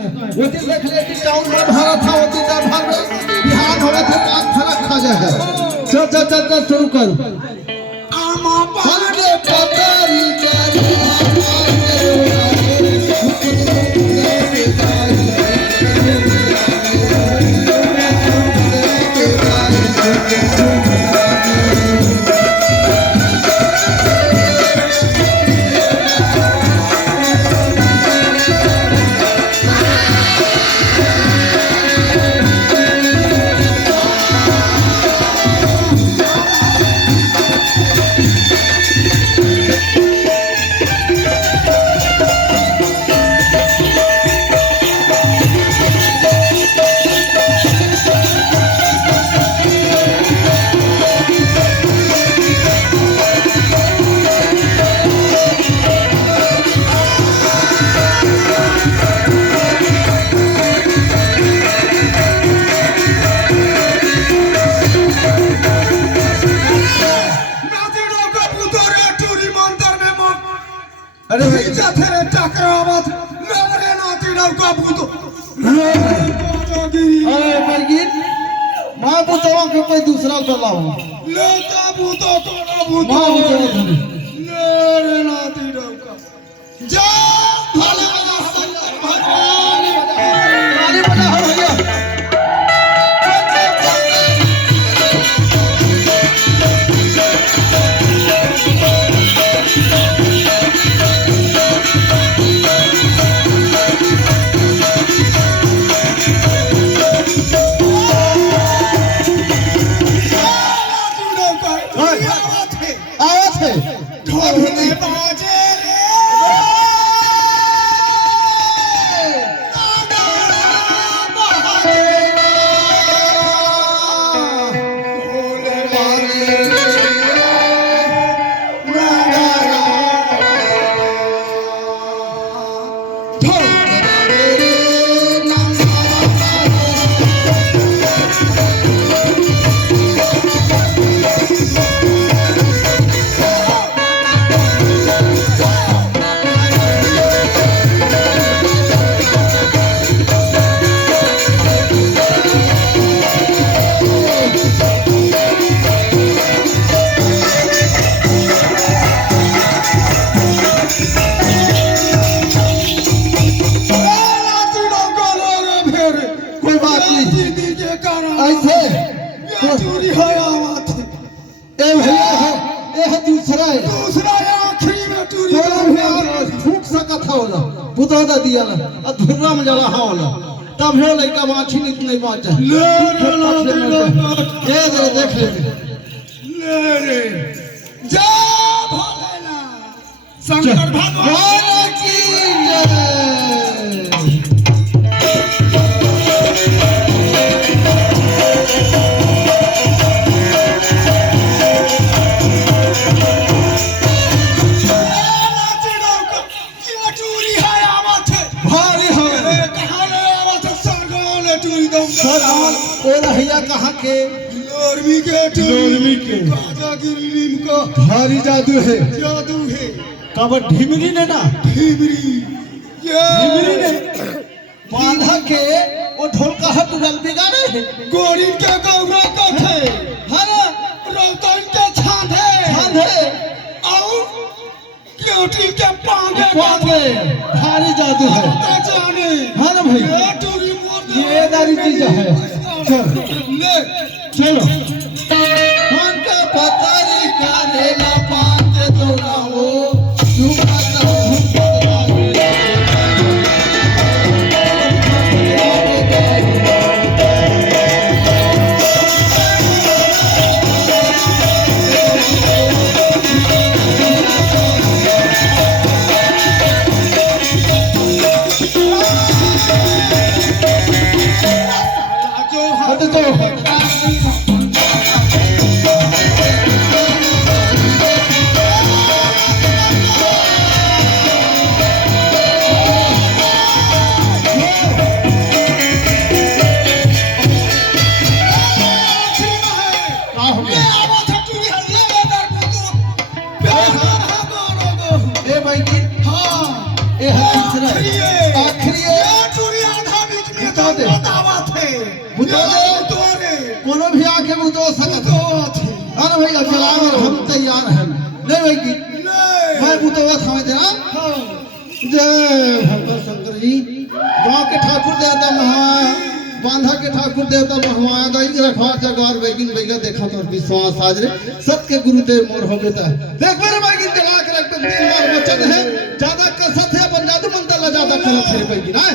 वो दिन देख ले कि टाउन में भरा था वो दिन भाग बिहार होवे थे पांच फरक खा जाए चल चल चल चल शुरू कर आमा पागे पतारी जारी अरे जा तेरे टकरावत मेरे नाती राव का भूतो अरे मरगित मां भूतवा के कोई दूसरा चलाओ ले का भूतो को ना भूतो मां भूतो मेरे नाती राव का जा भले बजा शंकर भगवान ताली बजा हो भैया बुतौदा दिया ना अधूरा में जला हावला तब हो लइका माछी नहीं पहुंचा ले रे देख ले रे जा भोलेना शंकर भगवान की जय कहाँ के लोरमी के भारी जादू है काबर ढिमरी ने ना ढिमरी ने बांधा के वो ढोल का हाथ उगल बिगाड़े गोरी के गौरा का थे हर रौतन के छांधे और क्योटी के पांगे भारी जादू है हाँ ना भाई ये दारी चीज है चलो मन का पता नहीं क्या लेना पांच तो ना हो बुतो दे कोनो भी आके बुतो सकत अरे भैया चलावर हम तैयार हैं नहीं भाई की मैं बुतो थामे दे हां जय भगवान शंकर जी गांव के ठाकुर देवता महा बांधा के ठाकुर देवता महमाया दाई रखवा जगवार बैगिन बैगा देखा तो विश्वास आज रे सत के गुरुदेव मोर हो बेटा देख मेरे बैगिन जला के रख तीन बार वचन है ज्यादा कसत है अपन जादू मंत्र ला ज्यादा करत है बैगिन है